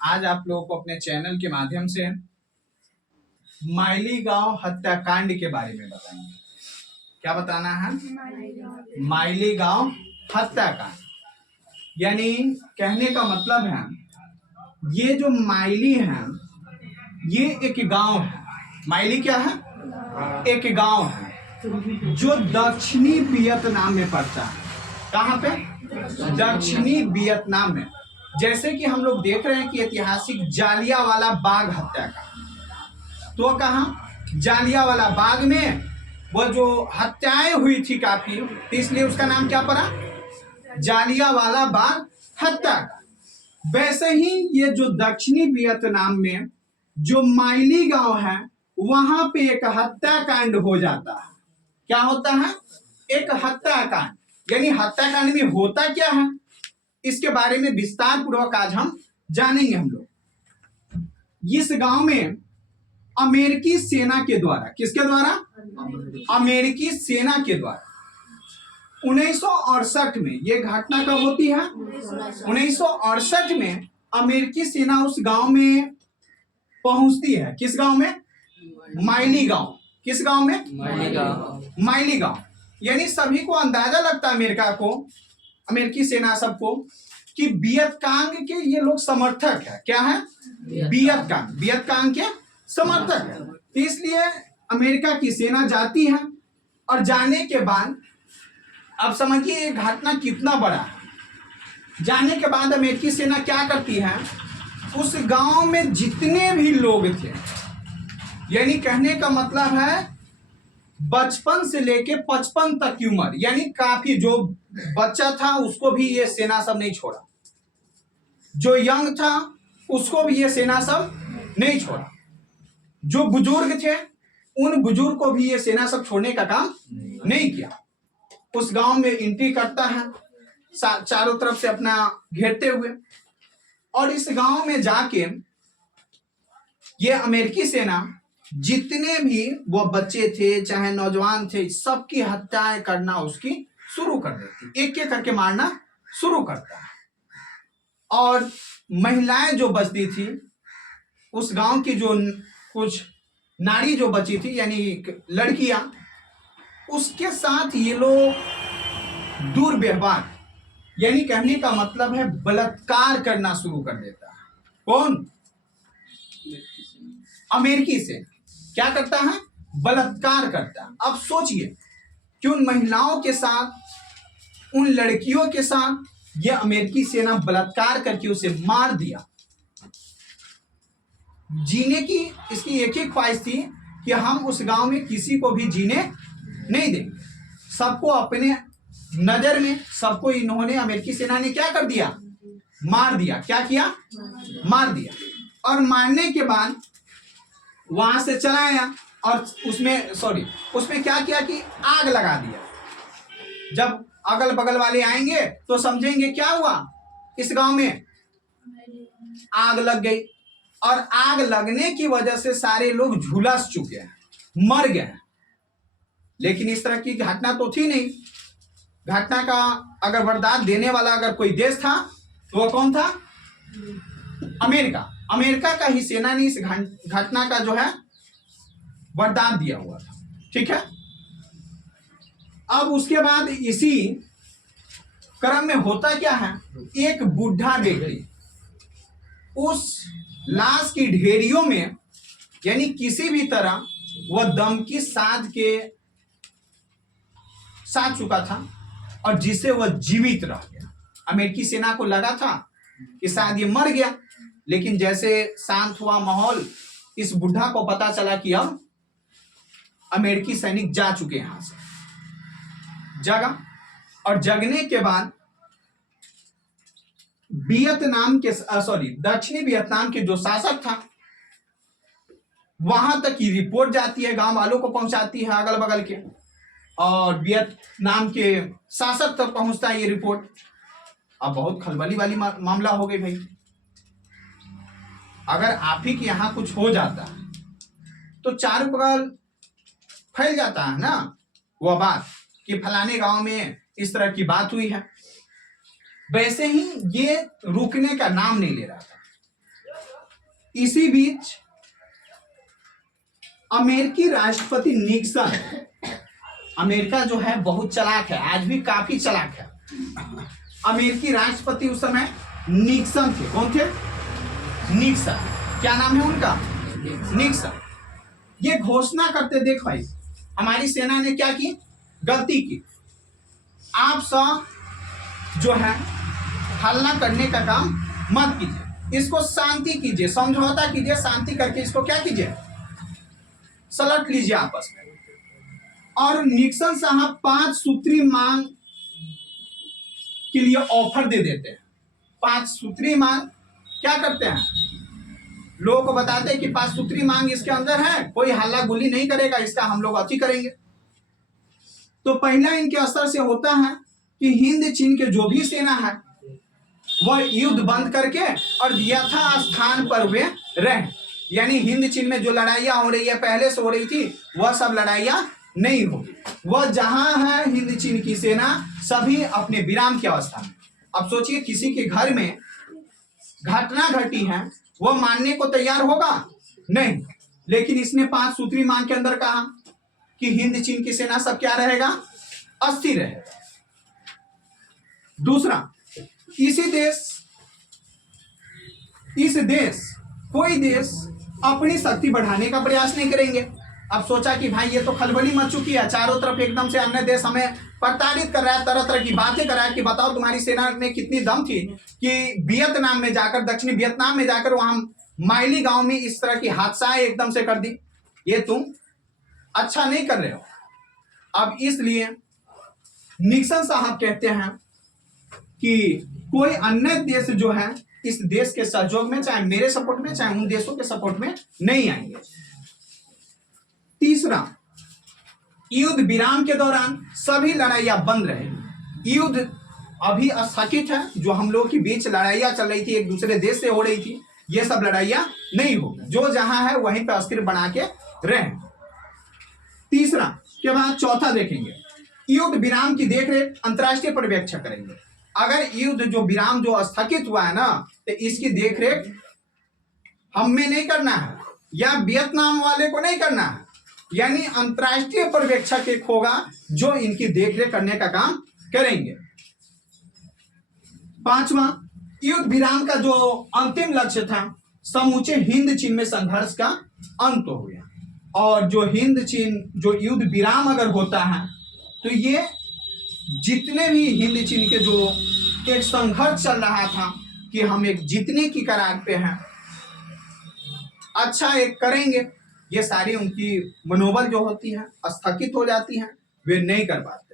आज आप लोगों को अपने चैनल के माध्यम से माइलीगांव हत्याकांड के बारे में बताएंगे। क्या बताना है? माइलीगांव हत्याकांड। यानी कहने का मतलब है ये जो माइली है ये एक गांव है। माइली क्या है? एक गांव है जो दक्षिणी वियतनाम में पड़ता है। कहाँ पे? दक्षिणी वियतनाम में। जैसे कि हम लोग देख रहे हैं कि ऐतिहासिक जालियांवाला बाग हत्याकांड, तो कहाँ? जालियांवाला बाग में वो जो हत्याएं हुई थी काफी, तो इसलिए उसका नाम क्या पड़ा? जालियांवाला बाग हत्याकांड। वैसे ही ये जो दक्षिणी वियतनाम में जो माइली गांव है वहां पे एक हत्याकांड हो जाता है। क्या होता है? एक हत्याकांड। यानी हत्याकांड में होता क्या है इसके बारे में विस्तार पूर्वक आज हम जानेंगे। हम लोग इस गांव में अमेरिकी सेना के द्वारा, किसके द्वारा? अमेरिकी सेना के द्वारा 1968 में ये घटना कब होती है? 1968 में अमेरिकी सेना उस गांव में पहुंचती है। किस गांव में? माइली गांव। किस गांव में? माइली गांव। यानी सभी को अंदाजा लगता है, अमेरिका को, अमेरिकी सेना सबको, कि वियतकांग के ये लोग समर्थक है। क्या है? वियतकांग के समर्थक है। तो इसलिए अमेरिका की सेना जाती है और जाने के बाद अब समझिए ये घटना कितना बड़ा है। जाने के बाद अमेरिकी सेना क्या करती है, उस गांव में जितने भी लोग थे, यानी कहने का मतलब है बचपन से लेके 55 तक की उम्र, यानी काफी, जो बच्चा था उसको भी ये सेना सब नहीं छोड़ा, जो यंग था उसको भी ये सेना सब नहीं छोड़ा, जो बुजुर्ग थे उन बुजुर्ग को भी ये सेना सब छोड़ने का काम नहीं किया। उस गांव में एंट्री करता है चारों तरफ से अपना घेरते हुए, और इस गांव में जाके ये अमेरिकी सेना जितने भी वो बच्चे थे चाहे नौजवान थे सबकी हत्याएं करना उसकी शुरू कर देती, एक एक करके मारना शुरू करता है। और महिलाएं जो बचती थी, उस गांव की जो कुछ नारी जो बची थी यानी लड़कियां, उसके साथ ये लोग दुर्व्यवहार, यानी कहने का मतलब है बलात्कार करना शुरू कर देता है। कौन? अमेरिकी से क्या करता है? बलात्कार करता है। अब सोचिए कि उन महिलाओं के साथ, उन लड़कियों के साथ ये अमेरिकी सेना बलात्कार करके उसे मार दिया। जीने की इसकी एक ही ख्वाहिश थी कि हम उस गांव में किसी को भी जीने नहीं देंगे। सबको अपने नजर में, सबको इन्होंने, अमेरिकी सेना ने क्या कर दिया? मार दिया। क्या किया? मार दिया। और मारने के बाद वहां से चला आया और उसमें क्या किया कि आग लगा दिया। जब अगल बगल वाले आएंगे तो समझेंगे क्या हुआ, इस गांव में आग लग गई, और आग लगने की वजह से सारे लोग झुलस चुके हैं, मर गए। लेकिन इस तरह की घटना तो थी नहीं। घटना का अगर वरदान देने वाला अगर कोई देश था तो वह कौन था? अमेरिका। अमेरिका का ही सेना ने इस घटना का जो है वरदान दिया हुआ था। ठीक है। अब उसके बाद इसी क्रम में होता क्या है, एक बुढ़ा व्यक्ति उस लाश की ढेरियों में, यानी किसी भी तरह वह दम की साध चुका था और जिसे वह जीवित रह गया। अमेरिकी सेना को लगा था कि शायद ये मर गया, लेकिन जैसे शांत हुआ माहौल, इस बुढ़ा को पता चला कि अब अमेरिकी सैनिक जा चुके हैं। यहां से जगा, और जगने के बाद दक्षिणी वियतनाम के जो शासक था वहां तक की रिपोर्ट जाती है, गांव वालों को पहुंचाती है अगल बगल के, और वियतनाम के शासक तक पहुंचता है ये रिपोर्ट। अब बहुत खलबली वाली मामला हो गई भाई। अगर आप ही के यहां कुछ हो जाता है तो चारों बगल फैल जाता है ना वह बात कि फलाने गांव में इस तरह की बात हुई है। वैसे ही ये रुकने का नाम नहीं ले रहा था। इसी बीच अमेरिकी राष्ट्रपति निक्सन, अमेरिका जो है बहुत चालाक है, आज भी काफी चालाक है। अमेरिकी राष्ट्रपति उस समय निक्सन थे। कौन थे? निक्सन। क्या नाम है उनका? निक्सन। ये घोषणा करते, देख भाई हमारी सेना ने क्या की, गलती की, आप सब जो है हल्ला करने का काम मत कीजिए, इसको शांति कीजिए, समझौता कीजिए, शांति करके इसको क्या कीजिए, सलट लीजिए आपस में। और निक्सन साहब 5 सूत्री मांग के लिए ऑफर दे देते हैं। 5 सूत्री मांग क्या करते हैं, लोगों को बताते हैं कि 5 सूत्री मांग इसके अंदर है, कोई हल्ला गुल्ली नहीं करेगा, इसका हम लोग अति करेंगे। तो पहला इनके असर से होता है कि हिंद चीन के जो भी सेना है वह युद्ध बंद करके और यथा स्थान पर वे रहे, यानी हिंद चीन में जो लड़ाइयां हो रही है, पहले से हो रही थी, वह सब लड़ाइयां नहीं होगी। वह जहां है हिंद चीन की सेना, सभी अपने विराम की अवस्था में। अब सोचिए किसी के घर में घटना घटी है, वह मानने को तैयार होगा नहीं, लेकिन इसने 5 सूत्री मांग के अंदर कहा कि हिंद चीन की सेना सब क्या रहेगा, अस्थिर रहेगा। दूसरा, कोई देश अपनी शक्ति बढ़ाने का प्रयास नहीं करेंगे। अब सोचा कि भाई ये तो खलबली मच चुकी है, चारों तरफ एकदम से अन्य देश हमें प्रताड़ित कर रहा है, तरह तरह की बातें कर रहा है कि बताओ तुम्हारी सेना में कितनी दम थी कि वियतनाम में जाकर, दक्षिणी वियतनाम में जाकर वहां माइली गांव में इस तरह की हादसाएं एकदम से कर दी, ये तुम अच्छा नहीं कर रहे हो। अब इसलिए निक्सन साहब कहते हैं कि कोई अन्य देश जो है इस देश के सहयोग में, चाहे मेरे सपोर्ट में, चाहे उन देशों के सपोर्ट में नहीं आएंगे। तीसरा, युद्ध विराम के दौरान सभी लड़ाइयां बंद रहेगी। युद्ध अभी स्थगित है, जो हम लोगों के बीच लड़ाइयां चल रही थी, एक दूसरे देश से हो रही थी, ये सब लड़ाइयां नहीं होगी, जो जहां है वहीं पर अस्थिर बना के रहे। तीसरा के बाद चौथा देखेंगे, युद्ध विराम की देखरेख अंतर्राष्ट्रीय पर्यवेक्षक करेंगे। अगर युद्ध जो विराम जो स्थगित हुआ है ना, तो इसकी देखरेख हमें नहीं करना है या वियतनाम वाले को नहीं करना है, यानी अंतर्राष्ट्रीय पर्यवेक्षक एक होगा जो इनकी देखरेख करने का काम करेंगे। पांचवा, युद्ध विराम का जो अंतिम लक्ष्य था, समूचे हिंद चीन में संघर्ष का अंत हो गया। और जो हिंद चीन जो युद्ध विराम अगर होता है तो ये जितने भी हिंद चीन के जो एक संघर्ष चल रहा था कि हम एक जीतने की करार पे हैं, अच्छा एक करेंगे, ये सारी उनकी मनोबल जो होती है स्थगित हो जाती है, वे नहीं कर पाते।